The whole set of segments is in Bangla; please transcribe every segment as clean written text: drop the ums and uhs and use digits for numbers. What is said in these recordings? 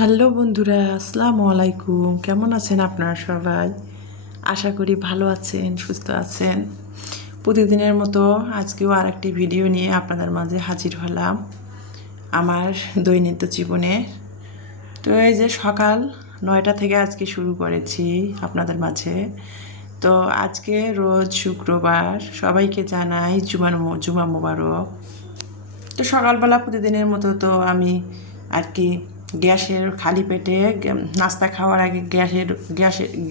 হ্যালো বন্ধুরা, আসসালামু আলাইকুম। কেমন আছেন আপনারা সবাই? আশা করি ভালো আছেন, সুস্থ আছেন। প্রতিদিনের মতো আজকেও আর একটি ভিডিও নিয়ে আপনাদের মাঝে হাজির হলাম আমার দৈনন্দিন জীবনে। তো এই যে সকাল 9টা থেকে আজকে শুরু করেছি আপনাদের মাঝে। তো আজকে রোজ শুক্রবার, সবাইকে জানাই জুমা মোবারক। তো সকালবেলা প্রতিদিনের মতো তো আমি আর কি গ্যাসের খালি পেটে নাস্তা খাওয়ার আগে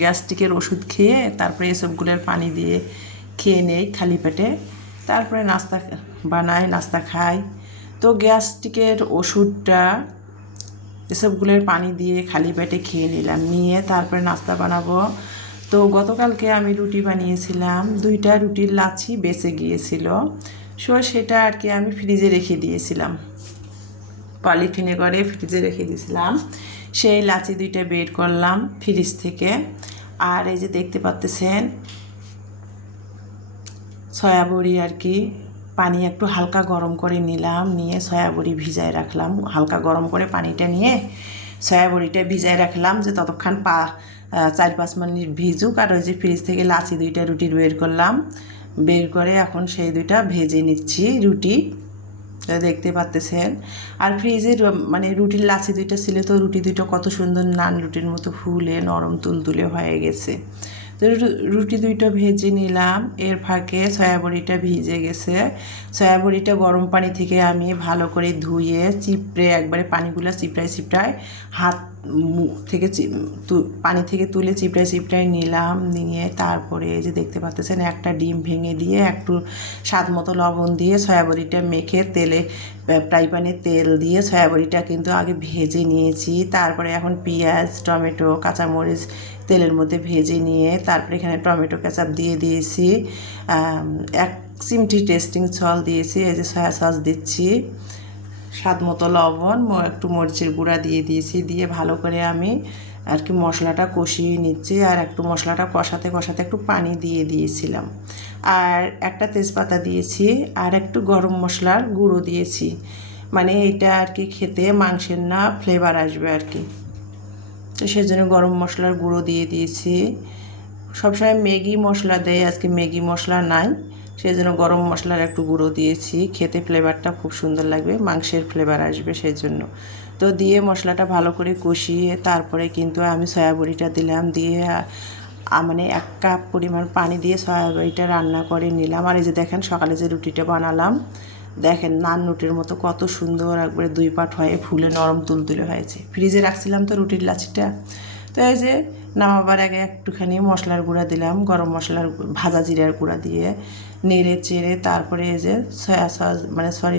গ্যাস্ট্রিকের ওষুধ খেয়ে তারপরে এসবগুলোর পানি দিয়ে খেয়ে নেই খালি পেটে। তারপরে নাস্তা বানাই, নাস্তা খাই। তো গ্যাস্ট্রিকের ওষুধটা এসবগুলোর পানি দিয়ে খালি পেটে খেয়ে নিলাম, নিয়ে তারপরে নাস্তা বানাবো। তো গতকালকে আমি রুটি বানিয়েছিলাম, 2টা রুটির লাচ্ছি বেঁচে গিয়েছিল। সেটা আর কি আমি ফ্রিজে রেখে দিয়েছিলাম, পলিথিনে করে ফ্রিজে রেখে দিয়েছিলাম। সেই লাচ্ছি 2টা বের করলাম ফ্রিজ থেকে। আর এই যে দেখতে পাচ্ছেন সয়াবড়ি আর কি পানি একটু হালকা গরম করে নিলাম, নিয়ে সয়াবড়ি ভিজায় রাখলাম। হালকা গরম করে পানিটা নিয়ে সয়াবড়িটা ভিজায় রাখলাম যে ততক্ষণ 4-5 মিনিট ভিজুক। আর ওই যে ফ্রিজ থেকে লাচ্ছি 2টা রুটি বের করলাম, বের করে এখন সেই 2টা ভেজে নিচ্ছি রুটি, দেখতে পাচ্ছেন। আর ফ্রিজে মানে রুটির লাচ্ছি 2টা ছিল, তো রুটি 2টা কত সুন্দর নান রুটির মতো ফুলে নরম তুলতুলে হয়ে গেছে। তো রুটি 2টা ভেজে নিলাম, এর ফাঁকে সয়াবড়িটা ভিজে গেছে। সয়াবড়িটা গরম পানি থেকে আমি ভালো করে ধুয়ে চিপড়ে একবারে পানিগুলো চিপড়ায় হাত থেকে পানি থেকে তুলে চিপড়ায় নিলাম, নিয়ে তারপরে এই যে দেখতে পাচ্ছেন একটা ডিম ভেঙে দিয়ে একটু স্বাদ মতো লবণ দিয়ে সয়াবড়িটা মেখে ফ্রাই প্যানে তেল দিয়ে সয়াবড়িটা কিন্তু আগে ভেজে নিয়েছি। তারপরে এখন পেঁয়াজ, টমেটো, কাঁচামরিচ তেলের মধ্যে ভেজে নিয়ে তারপরে এখানে টমেটো কেচাপ দিয়ে দিয়েছি, 1 চিমটি টেস্টিং সল্ট দিয়েছি, এই যে সয়া সস দিচ্ছি, স্বাদ মতো লবণ, একটু মরিচের গুঁড়া দিয়ে দিয়েছি, দিয়ে ভালো করে আমি আর কি মশলাটা কষিয়ে নিচ্ছি। আর একটু মশলাটা কষাতে কষাতে একটু পানি দিয়ে দিয়েছিলাম, আর একটা তেজপাতা দিয়েছি, আর একটু গরম মশলার গুঁড়ো দিয়েছি। মানে এটা আর কি খেতে মাংসের না ফ্লেভার আসবে আর কি, তো সেজন্য গরম মশলার গুঁড়ো দিয়ে দিয়েছি। সবসময় ম্যাগি মশলা দেয়, আজকে ম্যাগি মশলা নাই, সেই জন্য গরম মশলার একটু গুঁড়ো দিয়েছি। খেতে ফ্লেভারটা খুব সুন্দর লাগবে, মাংসের ফ্লেভার আসবে সেই জন্য। তো দিয়ে মশলাটা ভালো করে কষিয়ে তারপরে কিন্তু আমি সয়াবড়িটা দিলাম, দিয়ে মানে 1 কাপ পরিমাণ পানি দিয়ে সয়াবড়িটা রান্না করে নিলাম। আর এই যে দেখেন সকালে যে রুটিটা বানালাম, দেখেন নান রুটির মতো কত সুন্দর একবারে 2 পাট হয়ে ফুলে নরম তুলতুলে হয়েছে। ফ্রিজে রাখছিলাম তো রুটির লাচ্ছিটা। তো এই যে নামাবার আগে একটুখানি মশলার গুঁড়া দিলাম, গরম মশলার ভাজা জিরার গুঁড়া দিয়ে নেড়ে চেড়ে তারপরে এই যে সয়া সস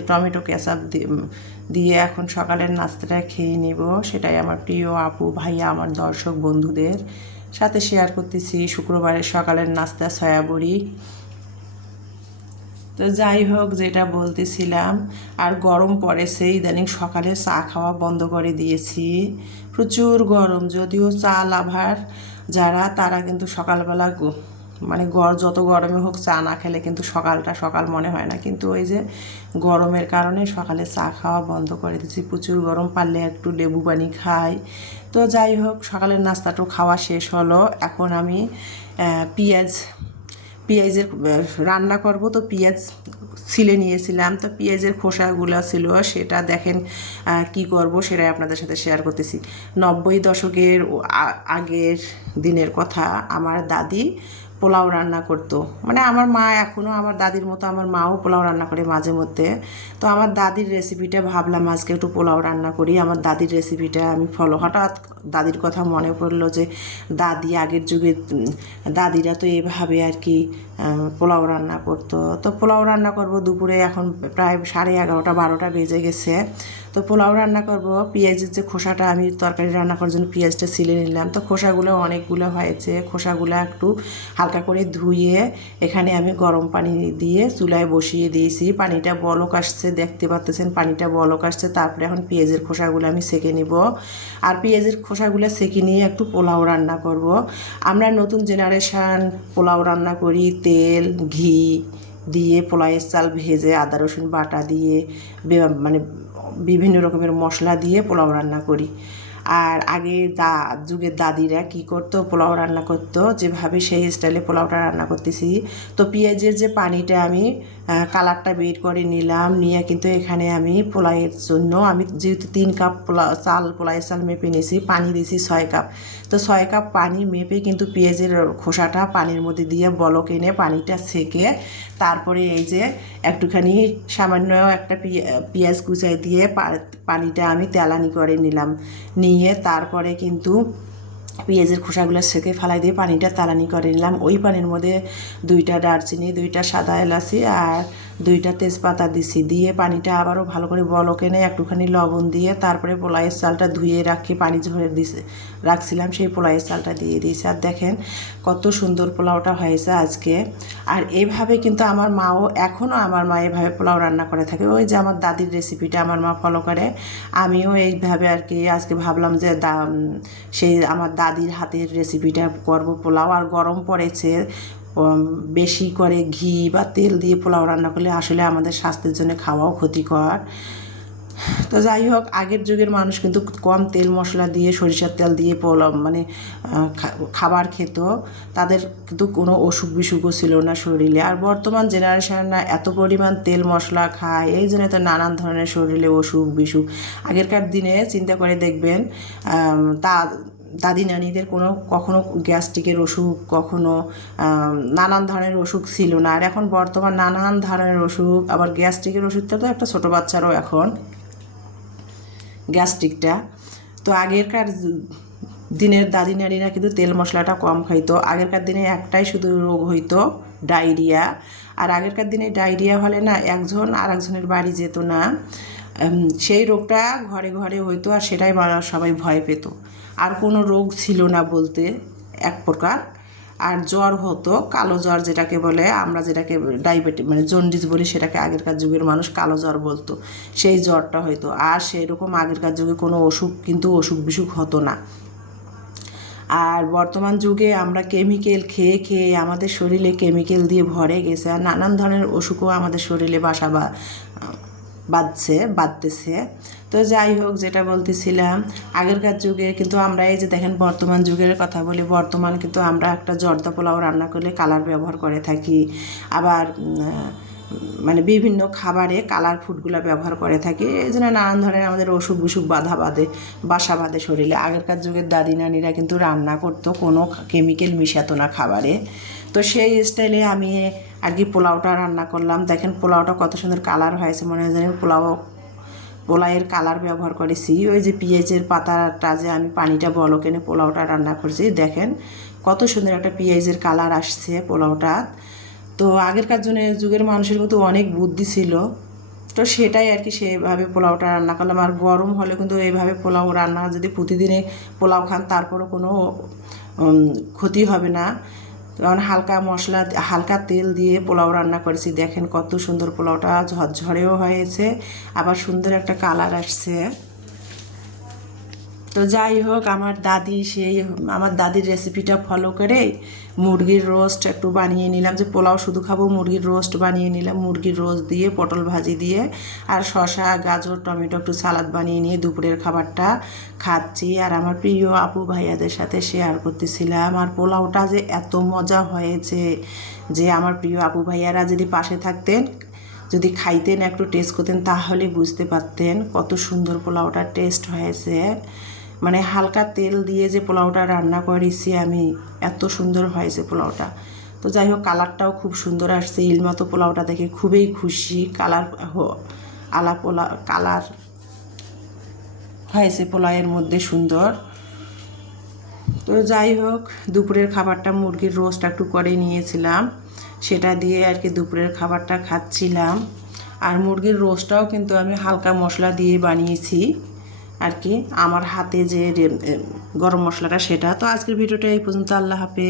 টমেটো কেচাপ দিয়ে এখন সকালের নাস্তাটা খেয়ে নিব। সেটাই আমার প্রিয় আপু ভাইয়া আমার দর্শক বন্ধুদের সাথে শেয়ার করতেছি শুক্রবারের সকালের নাস্তা সয়াবড়ি। তো যাই হোক, যেটা বলতেছিলাম, আর গরম পড়েছে ইদানিং, সকালে চা খাওয়া বন্ধ করে দিয়েছি, প্রচুর গরম। যদিও চা লাভার যারা তারা কিন্তু সকালবেলা মানে যত গরমে হোক চা না খেলে কিন্তু সকালটা সকাল মনে হয় না, কিন্তু ওই যে গরমের কারণে সকালে চা খাওয়া বন্ধ করে দিয়েছি। প্রচুর গরম, পারলে একটু লেবু পানি খাই। তো যাই হোক, সকালের নাস্তাটাও খাওয়া শেষ হলো। এখন আমি পেঁয়াজের রান্না করব। তো পেঁয়াজ ছিলে নিয়েছিলাম, তো পেঁয়াজের খোসাগুলো ছিল, সেটা দেখেন কি করব সেটাই আপনাদের সাথে শেয়ার করতেছি। 90 দশকের আগের দিনের কথা, আমার দাদি পোলাও রান্না করতো। মানে আমার মা এখনও আমার দাদির মতো আমার মাও পোলাও রান্না করে মাঝে মধ্যে। তো আমার দাদির রেসিপিটা ভাবলাম আজকে একটু পোলাও রান্না করি। আমার দাদির রেসিপিটা আমি হঠাৎ দাদির কথা মনে পড়লো যে দাদি আগের যুগে দাদিরা তো এভাবে আর কি পোলাও রান্না করতো। তো পোলাও রান্না করব দুপুরে, এখন প্রায় 11:30-12টা বেজে গেছে। তো পোলাও রান্না করব। পেঁয়াজের যে খোসাটা, আমি তরকারি রান্না করার জন্য পেঁয়াজটা ছিলে নিলাম। তো খোসাগুলো অনেকগুলো হয়েছে, খোসাগুলো একটু হালকা করে ধুয়ে এখানে আমি গরম পানি দিয়ে চুলায় বসিয়ে দিয়েছি। পানিটা বলক আসছে, দেখতে পাচ্ছেন পানিটা বলক আসছে। তারপরে এখন পেঁয়াজের খোসাগুলো আমি সেঁকে নিব, আর পেঁয়াজের খোসাগুলো সেঁকে নিয়ে একটু পোলাও রান্না করব। আমরা নতুন জেনারেশান পোলাও রান্না করি তেল ঘি দিয়ে, পোলাওয়ের চাল ভেজে আদা রসুন বাটা দিয়ে মানে বিভিন্ন রকমের মশলা দিয়ে পোলাও রান্না করি। আর আগে যুগের দাদিরা কি করতো, পোলাও রান্না করতো যেভাবে সেই স্টাইলে পোলাওটা রান্না করতেছি। তো পেঁয়াজের যে পানিটা আমি কালারটা বের করে নিলাম, নিয়ে কিন্তু এখানে আমি পোলাওয়ের জন্য আমি যেহেতু 3 কাপ পোলাওয়ের চাল মেপে নিয়েছি, পানি দিয়েছি 6 কাপ। তো 6 কাপ পানি মেপে কিন্তু পেঁয়াজের খোসাটা পানির মধ্যে দিয়ে বলক এনে পানিটা ছেঁকে তারপরে এই যে একটুখানি সামান্য একটা পেঁয়াজ কুচাই দিয়ে পানিটা আমি তেলানি করে নিলাম, নিয়ে তারপরে কিন্তু পেঁয়াজের খোসাগুলো সেঁকে ফেলাই দিয়ে পানিটা তেলানি করে নিলাম। ওই পানির মধ্যে 2টা দারচিনি, 2টা সাদা এলাচি আর 2টা তেজপাতা দিছি, দিয়ে পানিটা আবারও ভালো করে বলক এনে একটুখানি লবণ দিয়ে তারপরে পোলাওয়ের চালটা ধুয়ে পানি ঝরে রাখছিলাম, সেই পোলাওয়ের চালটা দিয়ে দিয়েছি। আর দেখেন কত সুন্দর পোলাওটা হয়েছে আজকে। আর এইভাবে কিন্তু আমার মাও এখনও আমার মা এভাবে পোলাও রান্না করে থাকে, ওই যে আমার দাদির রেসিপিটা আমার মা ফলো করে, আমিও এইভাবে আর কি আজকে ভাবলাম যে সেই আমার দাদির হাতের রেসিপিটা করবো পোলাও। আর গরম পড়েছে, বেশি করে ঘি বা তেল দিয়ে পোলাও রান্না করলে আসলে আমাদের স্বাস্থ্যের জন্য খাওয়াও ক্ষতিকর। তো যাই হোক, আগের যুগের মানুষ কিন্তু কম তেল মশলা দিয়ে সরিষার তেল দিয়ে পোলাও মানে খাবার খেত, তাদের কিন্তু কোনো অসুখ বিসুখও ছিল না শরীরে। আর বর্তমান জেনারেশন না এত পরিমাণ তেল মশলা খায়, এই জন্য তো নানান ধরনের শরীরে অসুখ বিসুখ। আগেরকার দিনে চিন্তা করে দেখবেন দাদি নানিদের কখনো গ্যাস্ট্রিকের অসুখ, কখনো নানান ধরনের অসুখ ছিল না। আর এখন বর্তমান নানান ধরনের অসুখ, আবার গ্যাস্ট্রিকের ওষুধটা তো একটা ছোটো বাচ্চারও এখন গ্যাস্ট্রিকটা। তো আগেরকার দিনের দাদি নারীরা কিন্তু তেল মশলাটা কম খাইতো। আগেরকার দিনে একটাই শুধু রোগ হইতো, ডায়রিয়া। আর আগেরকার দিনে ডায়রিয়া হলে না একজন আর একজনের বাড়ি যেত না, সেই রোগটা ঘরে ঘরে হইতো, আর সেটাই সবাই ভয় পেত। আর কোনো রোগ ছিল না বলতে এক প্রকার। আর জ্বর হতো, কালো জ্বর যেটাকে বলে, আমরা যেটাকে ডায়াবেটিস মানে জন্ডিস বলি, সেটাকে আগেরকার যুগের মানুষ কালো জ্বর বলতো, সেই জ্বরটা হইতো। আর সেই রকম আগেরকার যুগে কোনো অসুখ বিসুখ হতো না। আর বর্তমান যুগে আমরা কেমিক্যাল খেয়ে খেয়ে আমাদের শরীরে কেমিক্যাল দিয়ে ভরে গেছে, আর নানান ধরনের অসুখও আমাদের শরীরে বাঁধতেছে। তো যাই হোক, যেটা বলতেছিলাম, আগেরকার যুগে কিন্তু আমরা এই যে দেখেন বর্তমান যুগের কথা বলি, বর্তমান কিন্তু আমরা একটা জর্দা পোলাও রান্না করলে কালার ব্যবহার করে থাকি, আবার মানে বিভিন্ন খাবারে কালার ফুডগুলো ব্যবহার করে থাকি, এই জন্য নানান ধরনের আমাদের অসুখ বিসুখ বাসা বাঁধে শরীরে। আগেরকার যুগের দাদি নানিরা কিন্তু রান্না করতো, কোনো কেমিক্যাল মিশাতো না খাবারে। তো সেই স্টাইলে আমি আর কি পোলাওটা রান্না করলাম। দেখেন পোলাওটা কত সুন্দর কালার হয়েছে, মনে হয় যেন পোলাওয়ের কালার ব্যবহার করেছি। ওই যে পেঁয়াজের পাতাটা যে আমি পানিটা বলক এনে পোলাওটা রান্না করছি, দেখেন কত সুন্দর একটা পেঁয়াজের কালার আসছে পোলাওটা। তো আগেরকার যুগের মানুষের কিন্তু অনেক বুদ্ধি ছিল, তো সেটাই আর কি সেভাবে পোলাওটা রান্না করলাম। আর গরম হলে কিন্তু এইভাবে পোলাও রান্না যদি প্রতিদিনে পোলাও খান তারপরও কোনো ক্ষতি হবে না, কারণ হালকা তেল দিয়ে পোলাও রান্না করেছি। দেখেন কত সুন্দর পোলাওটা ঝরঝরেও হয়েছে, আবার সুন্দর একটা কালার আসছে। তো যাই হোক, আমার দাদির রেসিপিটা ফলো করে মুরগির রোস্ট একটু বানিয়ে নিলাম, যে পোলাও শুধু খাবো, মুরগির রোস্ট বানিয়ে নিলাম। মুরগির রোস্ট দিয়ে পটল ভাজি দিয়ে আর শসা গাজর টমেটো একটু সালাদ বানিয়ে নিয়ে দুপুরের খাবারটা খাচ্ছি, আর আমার প্রিয় আপু ভাইয়াদের সাথে শেয়ার করতেছিলাম। আর পোলাওটা যে এত মজা হয়েছে যে আমার প্রিয় আপু ভাইয়ারা যদি পাশে থাকতেন, যদি খাইতেন, একটু টেস্ট করতেন, তাহলে বুঝতে পারতেন কত সুন্দর পোলাওটা টেস্ট হয়েছে। মানে হালকা তেল দিয়ে যে পোলাওটা রান্না করেছি আমি, এত সুন্দর হয়েছে পোলাওটা। তো যাই হোক, কালারটাও খুব সুন্দর আসছে। ইলমাতো পোলাওটা দেখে খুবই খুশি, কালার হয়েছে পোলাওয়ের মধ্যে সুন্দর। তো যাই হোক, দুপুরের খাবারটা মুরগির রোস্ট একটু করে নিয়েছিলাম, সেটা দিয়ে আর কি দুপুরের খাবারটা খাচ্ছিলাম। আর মুরগির রোস্টটাও কিন্তু আমি হালকা মশলা দিয়ে বানিয়েছি আর কি, আমার হাতে যে গরম মশলাটা সেটা। তো আজকের ভিডিওটা এই পর্যন্ত, আল্লাহ হাফেজ।